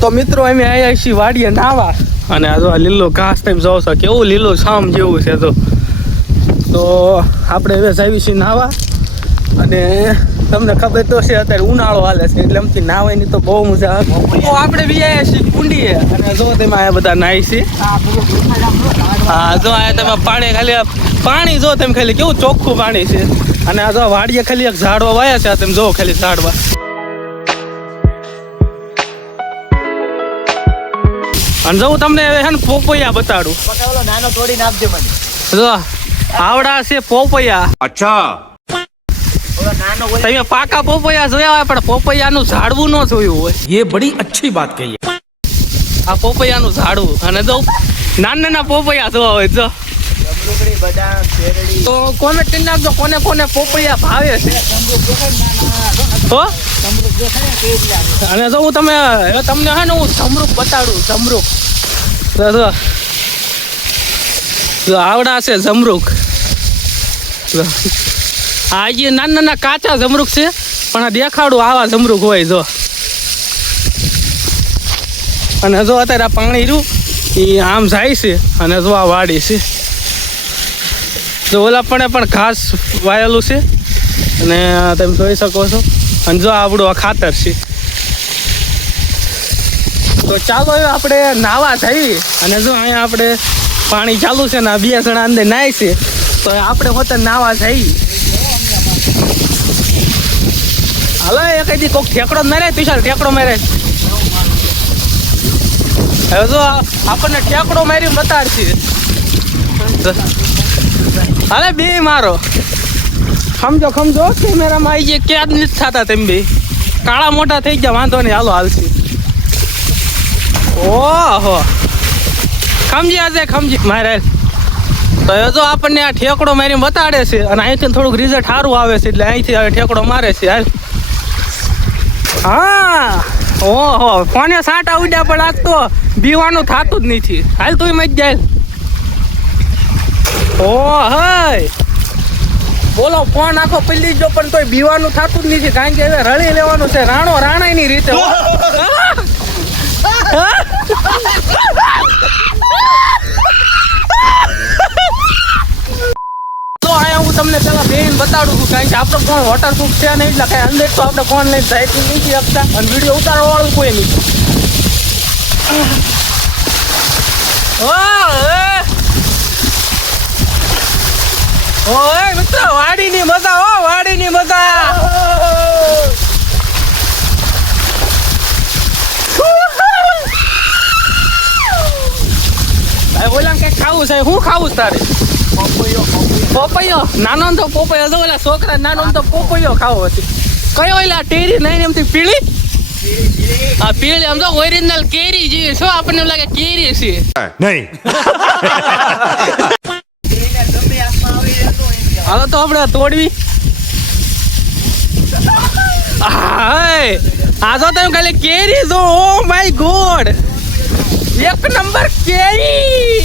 તો મિત્રો અમે આવ્યા છીએ વાડીએ નાવા અને આ જો લીલો ઘાસ તમે જોવો છો કેવું લીલો શામ જેવું છે તો આપણે હવે જાવી છીએ નાવા અને તમને ખબર તો છે અત્યારે ઉનાળો હાલે છે એટલે એમથી નાવાની તો બહુ મજા આવે તો આપણે બી આવ્યા છીએ કુંડીએ અને જો તમે આ બધા નાહી છે હા જો આ તમે પાણી જો તમે ખાલી કેવું ચોખ્ખું પાણી છે અને આ જો વાડીએ ખાલી એક ઝાડવા વાયા છે તમે જો ખાલી ઝાડવા અને જો તમને હે ને પોપૈયા બતાડું નાનો તોડી નાખજે મને જો આવડા છે પોપૈયા અચ્છા તમે પાકા પોપૈયા જોયા હોય પણ પોપૈયાનું ઝાડવું ન જોયું હોય ये बड़ी अच्छी बात कही આ પોપૈયાનું ઝાડવું અને જો નાના પોપૈયા જોવા હોય જો બદામ શેરડી તો કોમેન્ટ કરી નાખજો કોને કોને પોપૈયા ભાવે છે હો અને જો હું તમને હે ને હું જમરૂખ બતાડું જમરૂખ જો આવડા છે જમરૂખ આ જે નાના કાચા જમરૂખ છે પણ આ દેખાડું આવા જમરૂખ હોય જો અને જો અત્યારે આ પાણી રહ્યું એ આમ જાય છે અને જો આ વાડી છે જો ઓલા પણ ઘાસ વાયેલું છે અને તમે જોઈ શકો છો અને જો આવડું આ ખાતર છે તો ચાલો હવે આપણે નાવા જઈએ અને જો અહીંયા આપણે પાણી ચાલુ છે ને 2 જણા અંદર નાય છે તો આપણે હોતે નાવા જઈએ હાલો એક દી કોક ઠેકડો મારે તુષાર ઠેકડો મારે હવે જો આપણને ઠેકડો મારી બતાડશે હાલે બે મારો સમજો કેમેરામાં આવી જાય ક્યાં જ નથી થતા તમે બે કાળા મોટા થઈ ગયા વાંધો નહીં હાલો હાલશે ઓહો ખમજી મારે તો જો આપણને આ ઠેકડો મારીને બતાડે છે અને અહીંથી થોડુંક રિઝલ્ટ સારું આવે છે એટલે અહીંથી હવે ઠેકડો મારે છે હાલ હા ઓહો કોને સાંટા ઉડ્યા પણ આજ તો બીવાનું થતું જ નથી હાલ તું મત જાય ઓ હય બોલો ફોન આખો પલ્લી જો પણ તોય બીવાનું થતું જ નથી કારણ કે હવે રળી લેવાનું છે રાણાની રીતે તો આયા હું તમને પેલા બેન બતાડું છું કારણ કે આપણો ફોન વોટરપ્રૂફ છે નહીં એટલે કાંઈ અંદર તો આપણે ફોન લઈને જાય નથી શકતા અને વિડીયો ઉતારવા વાળું કોઈ નહીં ઓય મિત્ર વાડીની મજા વાડીની મજા ઓલા કઈ ખાવું છે શું ખાવું તારે પોપૈયો નાનો તો પોપૈયો જો ઓલા છોકરા નાનો તો પોપૈયો ખાવો હતી કયો ઓલા ટેરી નહીં એમથી પીળી આ પીળી આમ તો ઓરિજિનલ કેરી જેવી શું આપણને લાગે કેરી છે नहीं હાલો તો આપણે તોડવી આ જો તમે ખાલી કેરી જો ઓ માય ગોડ એક નંબર કેરી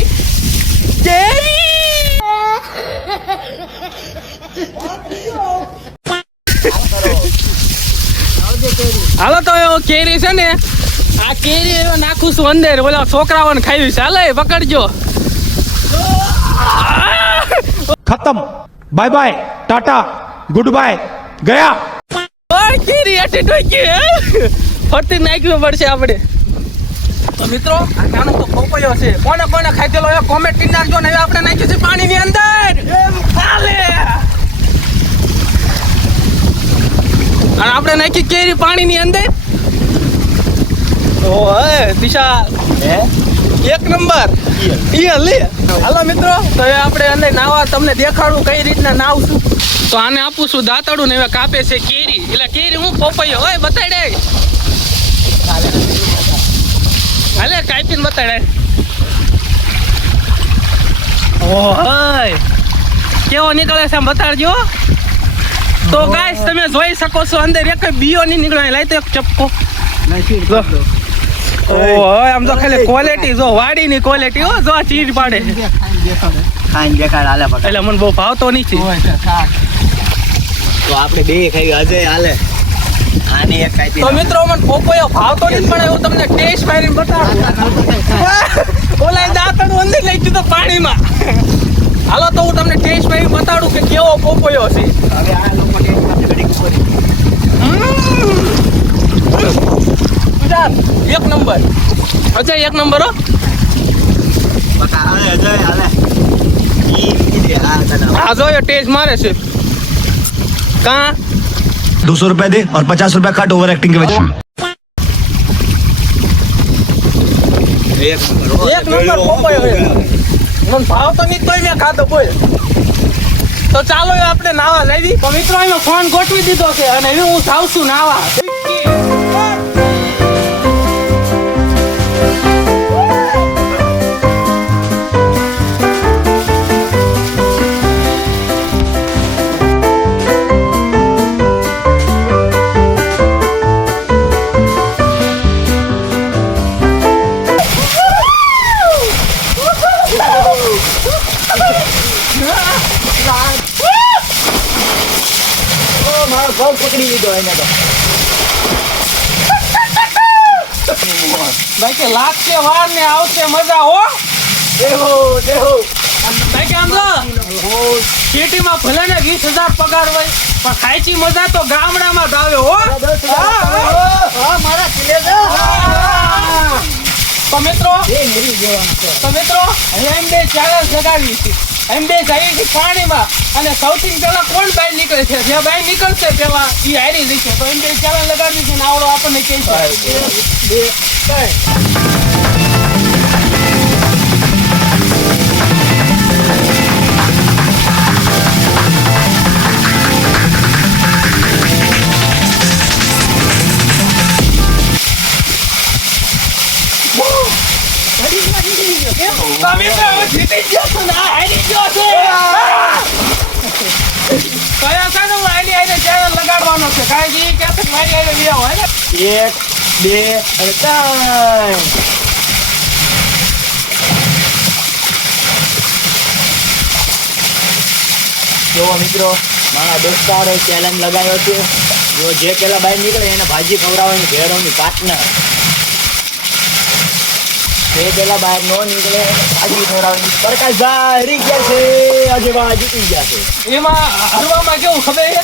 હાલો તો કેરી છે ને આ કેરી નાખું છું અંદર ઓલા છોકરાઓને ખાવી છે હાલે પકડજો खत्म बाय बाय टाटा गुड बाय गया ઓય કેરી એટી ટોકી ફરતી નાખવી પડશે આપણે તો મિત્રો આ નાનો તો પોપૈયો છે કોને ખાધેલો એ કોમેન્ટ કરી નાખજો ને હવે આપણે નાખ્યું છે પાણીની અંદર હાલે અને આપણે નાખી કેરી પાણીની અંદર ઓય દિશા એક નંબર લે હાલો મિત્રો તો હવે આપણે અંદર નાવા તમને દેખાડું કઈ રીતના નાવશું તો આને આપું છું દાંતડું ને હવે કાપે છે કેરી એટલે કેરી હું પોપૈયો હોય બતાડે હાલે કાપીને બતાડે ઓય કેવો નીકળે છે બતાડજો તો ગાઈસ તમે જોઈ શકો છો અંદર એક બીયો નહીં નીકળે લાય તો એક ચપકો ઓય આમ તો ખાલી ક્વોલિટી જો વાડીની ક્વોલિટી હો જો ચીજ પાડે ખાઈને દેખાડ હાલે પકડ એટલે મને બહુ ભાવતો નથી તો આપણે બે ખાઈ અજય હાલે આની એક કાંઈ તો મિત્રો મને પોપોયો ભાવતો નથી પણ એવું તમને ટેસ્ટ મારીને બતાવું ઓલા દાંતણ અંદર લઈ દીધો પાણીમાં હાલો તો હું તમને ટેસ્ટ મારી બતાડું કે કેવો પોપોયો છે હવે આ લોકો ટેસ્ટ કરશે ઘડીક ઉપર. ગુજરાત એક નંબર અજય એક નંબર હો બકા હવે અજય હાલે ઈ કીધે આ તને આ જોયો ટેસ્ટ મારે છે કા 200 रुपए दे और 50 रुपए काट ओवर एक्टिंग के वजह से એક નંબર હો. એક નંબર પોપોયો છે મને ભાવ તો નહીં તોય મેં ખાધો બોલ તો ચાલો હવે આપણે નાવા જઈ તો મિત્રો એનો ફોન ગોઠવી દીધો છે અને હવે હું જાઉં છું નાવા મારો પગ પકડી લીધો એને તો ભાઈ કે લાગશે વાર ને આવશે મજા હો દેહો દેહો ભાઈ કે આમ જો સિટીમાં ભલે ને 20,000 પગાર હોય પણ ખાયચી મજા તો ગામડામાં જ આવે હો હા મારા કિલેજા તો મિત્રો એ મેરી જેવાનું છે તો મિત્રો એમ બે ચેલેન્જ લગાવી છે એમ બે જઈએ છે પાણીમાં અને સૌથી પહેલા કોણ બહાર નીકળે છે જે બહાર નીકળશે પેલા એ હારી જશે તો એમ બે ચેલેન્જ લગાવી છે ને આવડો આપણને કહે છે તમે તો હવે જીતી જ જશો ને આ હારી ગયો છે કયા કાનો આની આઈને ચેનલ લગાડવાનો છે કારણ કે ઈ કહે છે કે મારી આઈને વિયા હોય ને 1 2 અને 3 જો મિત્રો મારા દોસ્તારે ચેલેન્જ લગાવ્યો છે જો જે પેલા બહાર નીકળે એને ભાજી ખવડાવવાની ભેળોની પાર્ટનર જે પેલા બહાર નો નીકળે એને ભાજી ખવડાવવાની પ્રકાશભાઈ હરી ગયા છે અજયભાઈ જીતી ગયા છે એમાં હરવામાં કેવું ખબર છે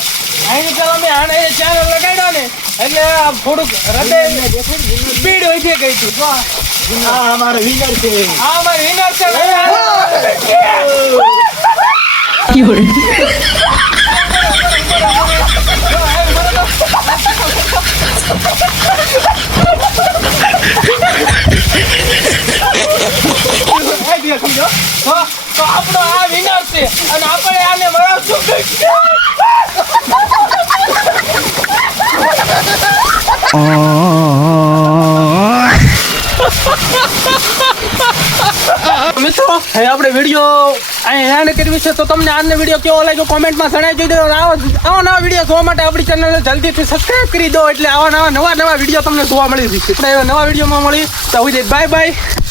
આની પેલા મેં આને ચેનલ લગાડ્યો ને એટલે આ થોડુંક હૃદય સ્પીડ હોય છે કઈ તું આ અમારો વિનર છે આ મારી વિનર છે તો આપણો આ વિનર છે અને આપણે આને મળાવશું મિત્રો હવે આપણે વિડીયો એન્ડ કરવી છે તો તમને આજનો વિડીયો કેવો લાગ્યો કોમેન્ટમાં જણાવી દેજો આવા નવા વિડીયો જોવા માટે આપણી ચેનલને જલ્દીથી સબસ્ક્રાઇબ કરી દો એટલે આવા નવા વિડીયો તમને જોવા મળી જશે આપણે નવા વિડીયોમાં મળી તો બાય બાય